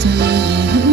time.